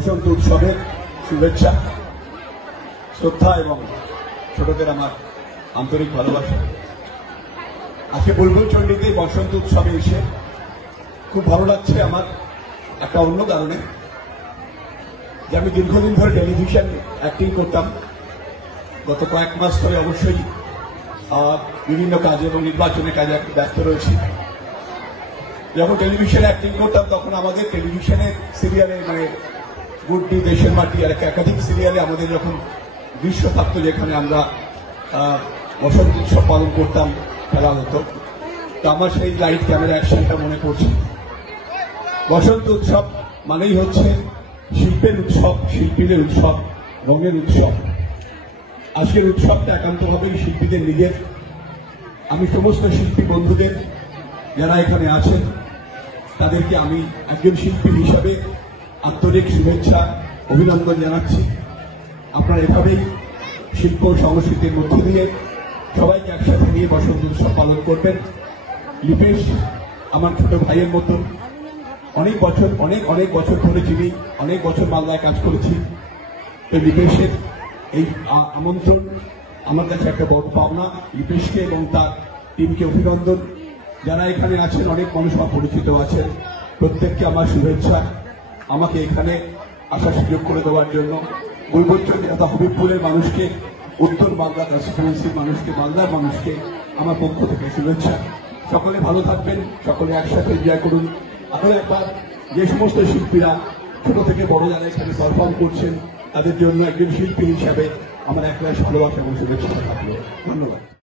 বসন্ত উৎসবের শুভেচ্ছা, শ্রদ্ধা এবং ছোটদের আমার আন্তরিক ভালোবাসা। আজকে বুলবুল চণ্ডীতে বসন্ত উৎসবে এসে খুব ভালো লাগছে আমার একটা অন্য কারণে, যে আমি দীর্ঘদিন ধরে টেলিভিশন অ্যাক্টিং করতাম। গত কয়েক মাস ধরে অবশ্যই বিভিন্ন কাজে এবং নির্বাচনের কাজে ব্যস্ত রয়েছি। যখন টেলিভিশনে অ্যাক্টিং করতাম তখন আমাদের টেলিভিশনের সিরিয়ালে মানে গুড্ডি, দেশের মাটি আর একাধিক সিরিয়ালে আমাদের যখন দৃশ্য থাকতো যেখানে আমরা বসন্ত উৎসব পালন করতাম, খেলা হতো, তো আমার সেই লাইট ক্যামেরা অ্যাকশনটা মনে পড়ছে। বসন্ত উৎসব মানেই হচ্ছে শিল্পের উৎসব, শিল্পীদের উৎসব, রঙের উৎসব। আজকের উৎসবটা একান্তভাবেই শিল্পীদের নিজের। আমি সমস্ত শিল্পী বন্ধুদের যারা এখানে আছেন তাদেরকে আমি একজন শিল্পী হিসাবে আন্তরিক শুভেচ্ছা, অভিনন্দন জানাচ্ছি। আপনারা এভাবেই শিল্প সংস্কৃতির মধ্য দিয়ে সবাইকে একসাথে নিয়ে বসন্ত উৎসব পালন করবেন। লিপেশ আমার ছোট ভাইয়ের মতন, অনেক বছর ধরে চিনি, অনেক বছর বাংলায় কাজ করেছি। তো লিপেশের এই আমন্ত্রণ আমার কাছে একটা বড় পাওনা। লিপেশকে এবং তার টিমকে অভিনন্দন। যারা এখানে আছেন অনেক মানুষ আমার পরিচিত আছেন, প্রত্যেককে আমার শুভেচ্ছা। আমাকে এখানে আসার সুযোগ করে দেওয়ার জন্য বুলবুল চণ্ডী তথা হবিবপুরের মানুষকে, উত্তর বাংলা কনস্টিটুয়েন্সির মানুষকে, মালদার মানুষকে আমার পক্ষ থেকে শুভেচ্ছা। সকলে ভালো থাকবেন, সকলে একসাথে এনজয় করুন। আরো একবার যে সমস্ত শিল্পীরা ছোট থেকে বড় যারা এখানে পারফর্ম করছেন তাদের জন্য একজন শিল্পী হিসাবে আমার একটা ভালোবাসা এবং শুভেচ্ছা থাকলো। ধন্যবাদ।